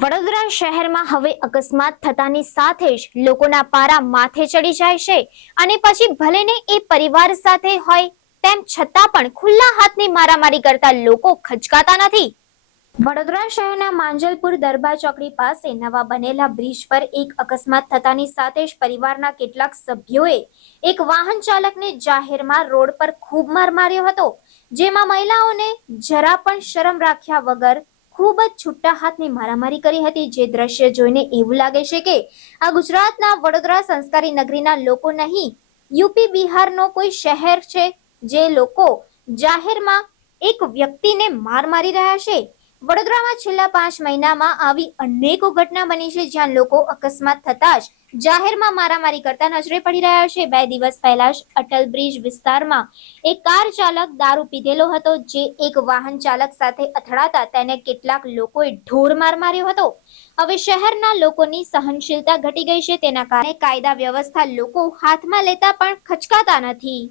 વડોદરા શહેરમાં હવે અકસ્માત થતાની સાથે જ લોકોના પારા માથે ચડી જાય છે અને પછી ભલે ને એ પરિવાર સાથે હોય તેમ છતાં પણ ખુલ્લા હાથની મારામારી કરતા લોકો ખચકાતા નથી। વડોદરા શહેરના માંજલપુર દરબાર ચોકડી પાસે નવા બનેલા બ્રિજ પર એક અકસ્માત થતાની સાથે જ પરિવારના કેટલાક સભ્યોએ એક વાહન ચાલકને જાહેરમાં રોડ પર ખૂબ માર માર્યો હતો, જેમાં મહિલાઓને જરા પણ શરમ રાખ્યા વગર ખૂબ જ છૂટા હાથની મારામારી કરી હતી। જે દ્રશ્ય જોઈને એવું લાગે છે કે આ ગુજરાતના વડોદરા સંસ્કારી નગરીના લોકો નહીં, યુપી બિહારનો કોઈ શહેર છે જે લોકો જાહેરમાં એક વ્યક્તિને માર મારી રહ્યા છે। વડોદરામાં છેલ્લા 5 મહિનામાં આવી અનેકો ઘટના બની છે જ્યાં લોકો અકસ્માત થતા જ જાહેરમાં મારામારી કરતા નજરે પડી રહ્યા છે। 2 દિવસ પહેલા જ અટલ બ્રિજ વિસ્તારમાં એક કાર ચાલક દારૂ પીધેલો હતો, જે એક વાહન ચાલક સાથે અથડાતા તેને કેટલાક લોકોએ ઢોર માર માર્યો હતો। હવે શહેરના લોકોની સહનશીલતા ઘટી ગઈ છે, તેના કારણે કાયદા વ્યવસ્થા લોકો હાથમાં લેતા પણ ખચકાતા નથી।